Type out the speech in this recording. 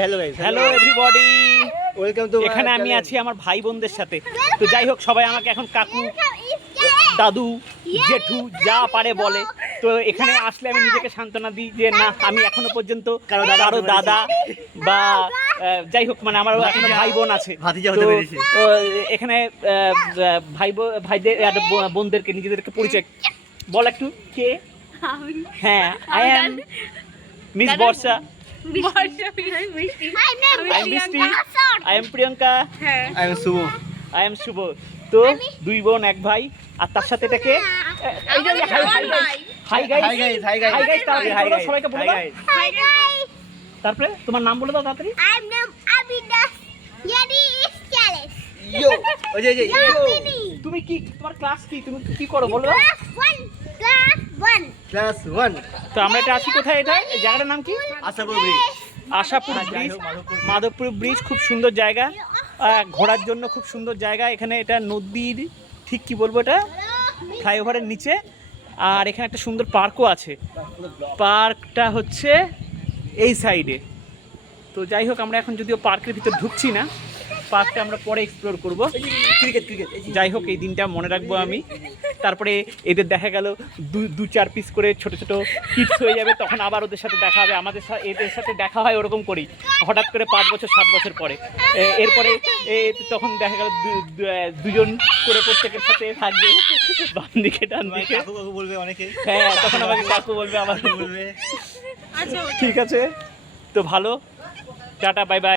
Hello everybody, welcome to এখানে আমি আছি আমার ভাই বোনদের সাথে। তো যাই হোক, সবাই আমাকে এখন কাকু, দাদু, জেঠু যা পারে বলে। তো এখানে আসলে আমি নিজেকে সান্ত্বনা দিই যে না, আমি এখনো পর্যন্ত কারো দাদা বা যাই হোক, মানে আমারও এখনো ভাই বোন আছে। তো এখানে ভাইদের বোনদেরকে নিজেদেরকে পরিচয় বল একটু। কে? হ্যাঁ, I am miss Barsha. I am Priyanka. I am Subo. I am Shubho. তো দুই বোন এক ভাই, আর তার সাথে এটাকে হাই গাইস সবাইকে বলে দাও। তারপরে তোমার নাম বলে দাও তাড়াতাড়ি। তুমি কি, তোমার ক্লাস কি, তুমি কি করো বলো দাও। Class 1. তো আমরা এটা আছি কোথায়, এটা এই জায়গাটার নাম কি? Ashapur bridge. Ashapur bridge, Madhabpur bridge. খুব সুন্দর জায়গা, ঘোরার জন্য খুব সুন্দর জায়গা। এখানে এটা নদীর ঠিক কি বলবো, এটা ফ্লাইওভারের নিচে। আর এখানে একটা সুন্দর পার্কও আছে। পার্কটা হচ্ছে এই সাইডে। তো যাই হোক, আমরা এখন যদিও পার্কের ভিতর ঢুকছি না, পার্কটা আমরা পরে এক্সপ্লোর করবো। ক্রিকেট যাই হোক, এই দিনটা মনে রাখবো আমি। তারপরে এদের দেখা গেল দু চার পিস করে ছোট ছোট কিডস হয়ে যাবে, তখন আবার ওদের সাথে দেখা হবে। আমাদের সাথে এদের সাথে দেখা হয় ওরকম করেই, হঠাৎ করে 5 বছর 7 বছর পরে। এরপরে তখন দেখা গেল দুজন করে প্রত্যেকের সাথে থাকবে, বাম দিকে ডান দিকে। বলবে অনেকে। হ্যাঁ, তখন আমাকে কাকু বলবে, আমার বলবে। ঠিক আছে, তো ভালো, টাটা, বাই বাই।